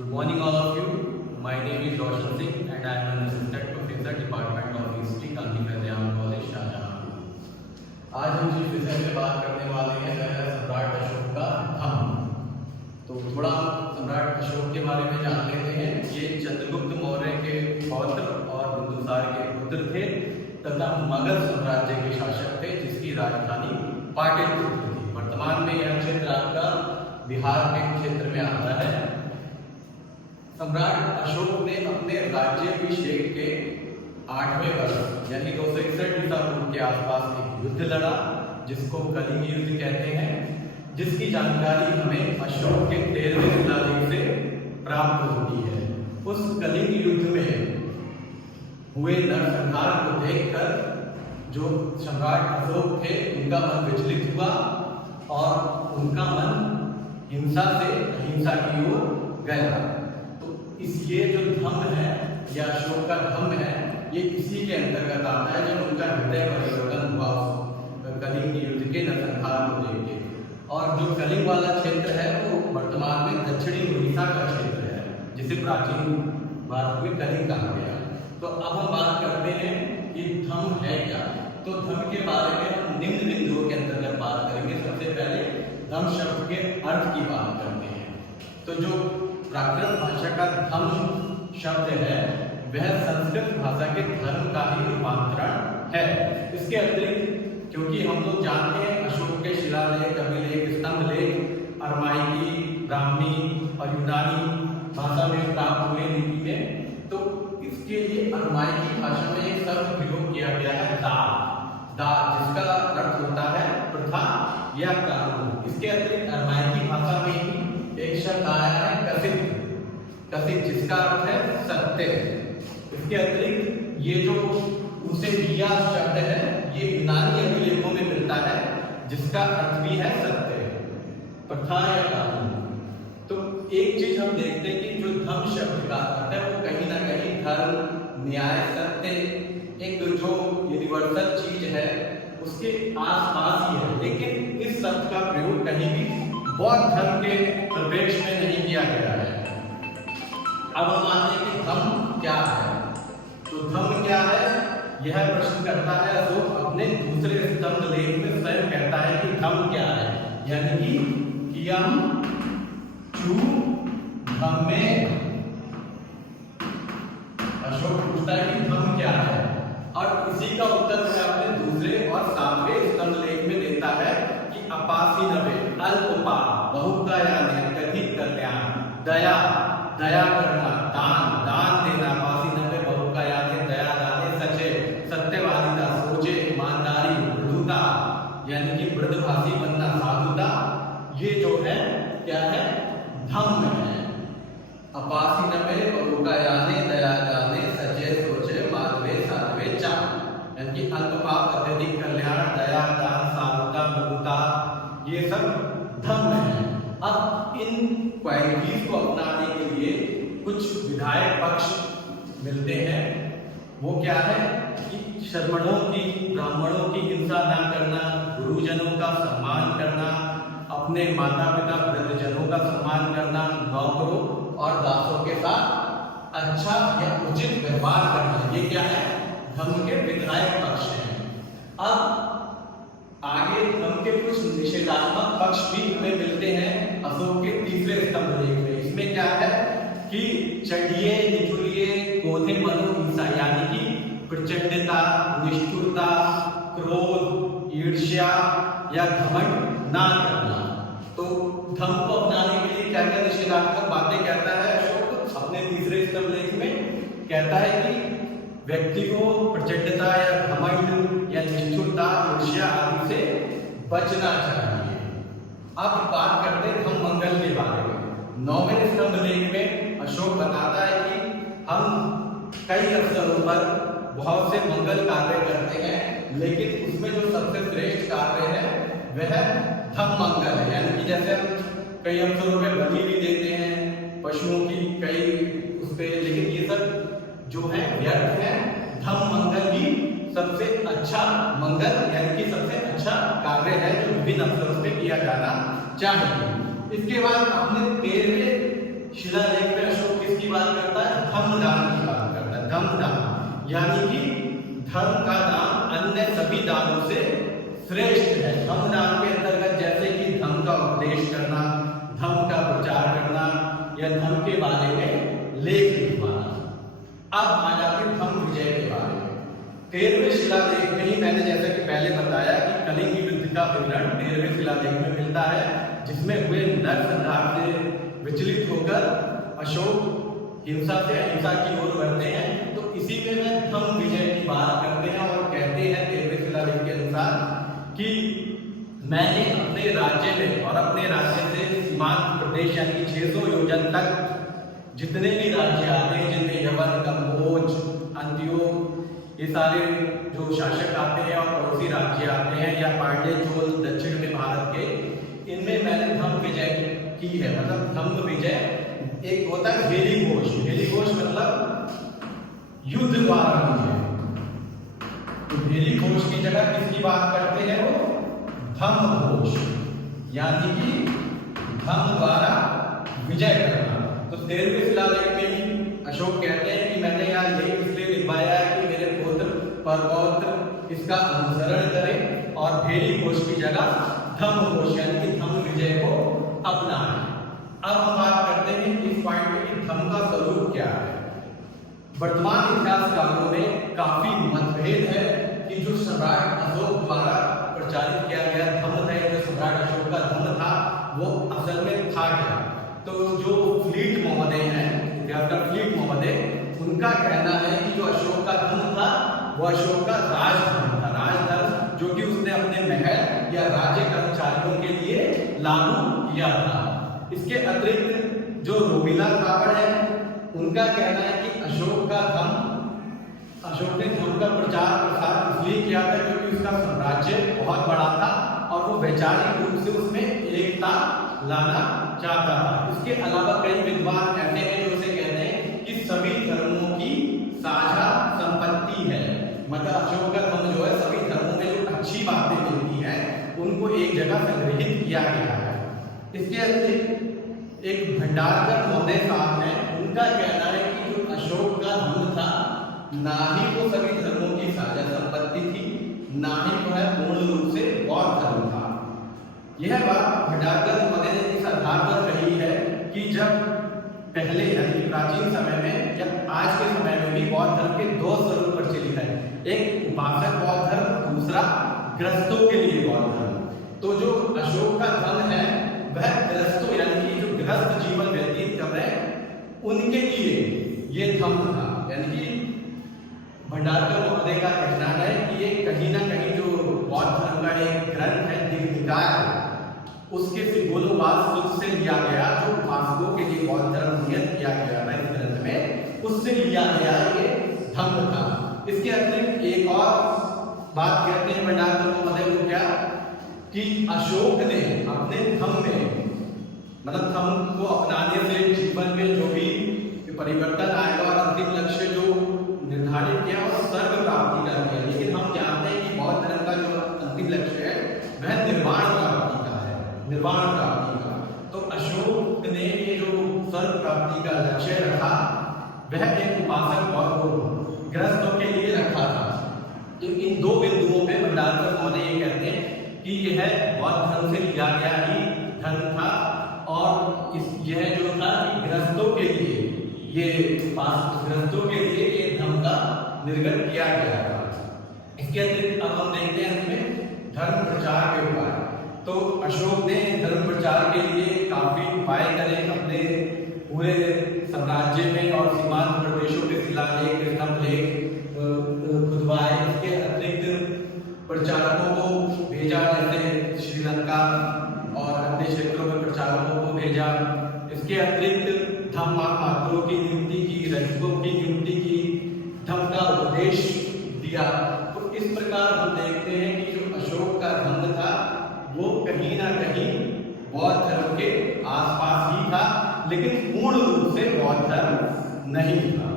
Good morning, all of you. My name is Roshan Singh, and I am an assistant professor, Department of History, Gandhi मैदान college, Shahjahanpur. आज हम जिस विषय में बात करने वाले हैं वह है सम्राट अशोक का धम्म। तो थोड़ा सम्राट अशोक के बारे में जान लेते हैं। ये चंद्रगुप्त मौर्य के पौत्र और बिंदुसार के पुत्र थे तथा मगध साम्राज्य के शासक थे, जिसकी राजधानी पाटलिपुत्र थी। वर्तमान में यह क्षेत्र आपका बिहार के क्षेत्र में आता है। सम्राट अशोक ने अपने राज्याभिषेक के 8वें वर्ष यानी 261 ईसा पूर्व के आसपास एक युद्ध लड़ा, जिसको कलिंग युद्ध कहते हैं, जिसकी जानकारी हमें अशोक के 13वें शिलालेख से प्राप्त होती है। उस कलिंग युद्ध में हुए नरसंहार को देखकर जो सम्राट अशोक थे उनका मन विचलित हुआ और उनका मन हिंसा से अहिंसा की ओर गया। तो ये जो धम्म है या अशोक का धम्म है, ये इसी के अंतर्गत आता है जब उनका हृदय परिवर्तन हुआ कलिंग युद्ध के नरसंहार को देख के। और जो कलिंग वाला क्षेत्र है वो वर्तमान में दक्षिणी उड़ीसा का क्षेत्र है, जिसे प्राचीन भारत में कलिंग कहा गया। तो अब हम बात करते हैं कि धम्म है क्या। तो धम्म के बारे में हम निम्न बिंदुओं के अंतर्गत बात करेंगे। सबसे पहले धम्म शब्द के अर्थ की बात करते हैं। तो जो प्राकृत भाषा का धम्म शब्द है वह संस्कृत भाषा के धर्म का ही रूपांतरण है। इसके अतिरिक्त क्योंकि हम लोग जानते हैं अशोक के शिलालेख, अभिलेख, स्तंभ लेख अरमाइकी, ब्राह्मी और यूनानी भाषा में प्राप्त हुए लिपि में, तो इसके लिए अरमाइकी भाषा में एक शब्द प्रयोग किया गया है दाद, जिसका अर्थ होता है प्रथा या कानून। इसके अतिरिक्त अरमाइकी भाषा में ही एक शब्द आया है कसित, जिसका अर्थ है सत्य। इसके अतिरिक्त ये जो उसे दिया शब्द है ये यूनानी अभिलेखों में मिलता है, जिसका अर्थ भी है सत्य, प्रथा या कानून। तो एक चीज हम देखते हैं कि जो धम्म शब्द का अर्थ है वो कहीं ना कहीं धर्म, न्याय, सत्य, एक जो यूनिवर्सल चीज है उसके आसपास ही है। लेकिन इस शब्द का प्रयोग कहीं भी बौद्ध धर्म के परिप्रेक्ष्य में नहीं किया गया है। अब हम मानते हैं कि धम्म क्या है। तो धम्म क्या है, यह प्रश्न करता है अशोक अपने दूसरे स्तंभ लेख में स्वयं कहता है कि धम्म क्या है, यानी कि यम चू धम्मे। अशोक पूछता है कि धम्म क्या है और इसी का उत्तर वह अपने दूसरे और 7वें स्तंभ लेख में देता है कि अपासी नवे अल्पपा बहुका यानी अधिक कल्याण, दया दया करना, दान देना, पासी नवे बहुका यानी दया दाने, सचे सत्यवादिता, सोचे ईमानदारी, मृदुता यानी कि मृदभाषी बनना, साधुता, ये जो है क्या है धम्म है। अपासी नवे बहुका यानी दया दाने, सचे सोचे माधवे साधवे चा, यानी कि अल्पपाप अत्यधिक कल्याण, दया दान, साधुता, मृदुता, ये सब धम्म है। अब इन क्वालिटीज को अपनाने के लिए कुछ विधायक पक्ष मिलते हैं। वो क्या है कि शर्मणों की, ब्राह्मणों की हिंसा ना करना, गुरुजनों का सम्मान करना, अपने माता पिता वृद्धजनों का सम्मान करना, नौकरों और दासों के साथ अच्छा या उचित व्यवहार करना, ये क्या है धम्म के विधायक पक्ष हैं। अब आगे धम्म के कुछ निषेधात्मक पक्ष भी हमें मिलते हैं अशोक के तीसरे स्तंभ लेख में। इसमें क्या है कि चढ़िए, निचुलिए, कोधे मनो हिंसा यानी कि प्रचंडता, निष्ठुरता, क्रोध, ईर्ष्या या घमंड ना करना। तो धम्म को अपनाने के लिए क्या क्या निषेधात्मक बातें कहता है अशोक अपने तीसरे स्तंभ लेख में। कहता है कि व्यक्ति को प्रचंडता या घमंड या निष्ठुरता, ईर्ष्या आदि से बचना चाहिए। अब बात करते हैं धम्म मंगल के बारे में। 9वें स्तंभ लेख में अशोक बताता है कि हम कई अवसरों पर बहुत से मंगल कार्य करते हैं, लेकिन उसमें जो सबसे श्रेष्ठ कार्य है वह धम्म मंगल है। यानी कि जैसे हम कई अवसरों में बलि भी देते हैं पशुओं की, कई उस पे, लेकिन ये सब जो है व्यर्थ है। धम्म मंगल ही सबसे अच्छा मंगल यानी कि सबसे अच्छा कार्य है जो विभिन्न अवसरों पे किया जाना चाहिए। इसके बाद हमने 13वें शिलालेख में यानी कि धर्म का दान अन्य सभी दानों से श्रेष्ठ है। धम्म दान के अंतर्गत जैसे कि धम्म का उपदेश करना, धम्म का प्रचार करना या धम्म के बारे में लेख लिखवाना। अब आ जाते हैं धम्म विजय के बारे में। 13वें शिलालेख में ही मैंने जैसा कि पहले बताया कि कलिंग युद्ध का विवरण 13वें शिलालेख में मिलता है, जिसमें हुए नरसंहार से विचलित होकर अशोक हिंसा से अहिंसा की ओर बढ़ते हैं। तो इसी में वे धम्म विजय की बात करते हैं और कहते हैं 13वें शिलालेख के अनुसार कि मैंने अपने राज्य में और अपने राज्य से सीमांत प्रदेश यानी कि 600 योजन तक जितने भी राज्य आते हैं, जिनमें यवन, कम्बोज, अंत्योक, ये सारे जो शासक आते हैं और पड़ोसी राज्य आते हैं या पांड्य चोल दक्षिण में भारत के, इनमें मैंने धम्म विजय की है। मतलब धम्म विजय एक होता है भेली घोष। भेली घोष मतलब युद्ध द्वारा विजय। तो भेली घोष की जगह किसकी बात करते हैं वो? धम्म घोष, यानी कि धम्म द्वारा विजय करना। तो 13वें शिलालेख में ही अशोक कहते हैं कि मैंने यहाँ लेख इसलिए लिखवाया है कि मेरे पुत्र परपौत्र इसका अनुसरण करें और भेली घोष की जगह धम्म घोष यानी कि धम्म विजय को अपनाएं। अब हम बात करते हैं इस पॉइंट में कि धम्म का स्वरूप क्या है। वर्तमान इतिहासकारों में काफी मतभेद है कि जो सम्राट अशोक द्वारा प्रचारित किया गया धम्म था, जो सम्राट अशोक का धम्म था, वो असल में था क्या। तो जो फ्लीट महोदय हैं, इतिहासकार फ्लीट महोदय, उनका कहना है कि जो अशोक का धम्म था वो अशोक का राजधर्म था। राजधर्म जो कि उसने अपने महल या राज्य कर्मचारियों के लिए लागू किया था। इसके अतिरिक्त जो रोबिलाल कापड़ है, उनका कहना है कि अशोक ने धर्म का प्रचार प्रसार इसलिए किया था क्योंकि उसका साम्राज्य बहुत बड़ा था और वो वैचारिक रूप से उसमें एकता लाना चाहता था। इसके अलावा कई विद्वान ऐसे हैं जो उसे कहते हैं कि सभी धर्मों की साझा संपत्ति है। मतलब अशोक का धर्म जो है सभी धर्मों में जो अच्छी बातें मिलती हैं उनको एक जगह संग्रहित किया गया है। इसके अतिरिक्त एक भंडारकर महोदय साहब हैं, उनका कहना है कि जो अशोक का धर्म था ना ही वो सभी धर्मों की साझा संपत्ति थी, ना ही वह पूर्ण रूप से बौद्ध धर्म था। यह बात भंडारकर महोदय ने इस आधार पर कही है कि जब पहले यानी प्राचीन समय में या आज के समय में भी बौद्ध धर्म के दो स्वरूप प्रचलित है, एक उपासक बौद्ध धर्म, दूसरा गृहस्थों के लिए बौद्ध धर्म। तो जो अशोक का धर्म है वह गृहस्थों यानी कि जो गृहस्थ जीवन व्यतीत कर रहे हैं उनके लिए ये धर्म था। यानी कि भंडारकर महोदय का कहना है कि ये कहीं ना कहीं जो बौद्ध धर्म का एक ग्रंथ है दीर्घनिकाय, उसके सिंबोलोवाद सूत्र से लिया गया, जो उपासकों के लिए बौद्ध धर्म नियत किया गया था इस ग्रंथ में, उससे लिया गया ये धर्म था। इसके अतिरिक्त एक और बात कहते हैं भंडारकर महोदय वो क्या कि अशोक ने अपने धर्म में मतलब धर्म को अपनाने से जीवन में जो भी परिवर्तन आएगा और अंतिम लक्ष्य जो निर्धारित किया और स्वर्ग प्राप्ति का किया। लेकिन हम जानते हैं कि बौद्ध धर्म का जो अंतिम लक्ष्य है वह निर्वाण प्राप्ति का है, निर्वाण प्राप्ति का। तो अशोक ने ये जो स्वर्ग प्राप्ति का लक्ष्य रखा वह एक उपासक और गृहस्थों के लिए रखा था। तो इन दो बिंदुओं पे भंडारकर महोदय ये कहते हैं कि यह बौद्ध धर्म से लिया गया ही धर्म था और यह जो था कि गृहस्थों के लिए ये गृहस्थों के लिए ये धर्म का निर्गत किया गया था। इसके अतिरिक्त अब हम देखते हैं इसमें धर्म प्रचार के उपाय। तो अशोक ने धर्म प्रचार के लिए काफी उपाय करे, अपने पूरे साम्राज्य में और सीमांत प्रदेशों के शिलालेख, स्तंभलेख खुदवाए। इसके अतिरिक्त प्रचारकों को भेजा, जैसे श्रीलंका और अन्य क्षेत्रों में प्रचारकों को भेजा। इसके अतिरिक्त धम्म मात्रों की नियुक्ति की, रजकों की नियुक्ति की, धम्म का उपदेश दिया। तो इस प्रकार हम देखते हैं कि जो अशोक का धर्म था वो कहीं ना कहीं बौद्ध धर्म के आसपास ही था, लेकिन पूर्ण रूप से बौद्ध धर्म नहीं था।